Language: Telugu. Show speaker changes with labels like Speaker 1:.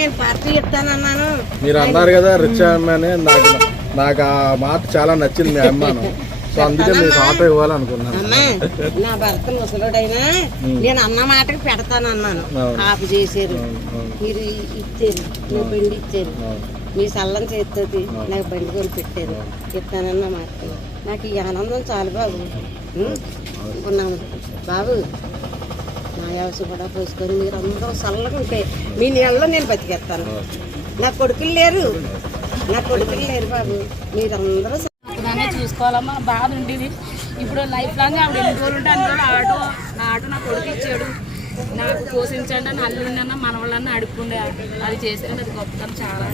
Speaker 1: నేను పార్టీ ఇస్తానన్నాను
Speaker 2: మీరు అన్నారు కదా రిచ్ అమ్మని నాకు నాకు ఆ మాట చాలా నచ్చింది మీ అమ్మాను. సో అందుకే మీకు ఆటో ఇవ్వాలనుకున్నాను
Speaker 1: అమ్మా నా భర్త ముసలుడైనా నేను అన్న మాటకి పెడతానన్నాను. ఆపు చేశారు మీరు ఇచ్చారు. నువ్వు బండి ఇచ్చారు. మీ సల్లం చేస్తుంది నాకు బండి కొని పెట్టారు. ఇస్తానన్న మాట. నాకు ఈ ఆనందం చాలు బాబు. ఉం? అనుకున్నాను బాబు. నా వ్యవసాయ కూడా పోసుకొని మీరు అందరూ చల్లగా ఉంటే మీ నీళ్ళలో నేను బతికేస్తాను. నా కొడుకులు లేరు. నా కొడుకులు లేరు బాబు. మీరందరూ
Speaker 3: దాన్ని చూసుకోవాలమ్మా. బాధ ఉండేది. ఇప్పుడు లైఫ్ లాంగ్ ఆవిడ ఎన్ని రోజులు ఉంటే అన్ని రోజులు ఆటో నా ఆటో నా కొడుకు ఇచ్చాడు. నాకు పోషించండి అని అల్లుండన్న మనవాళ్ళన్న అడుక్కుండే. అది చేసేది అది గొప్పతనం చాలా.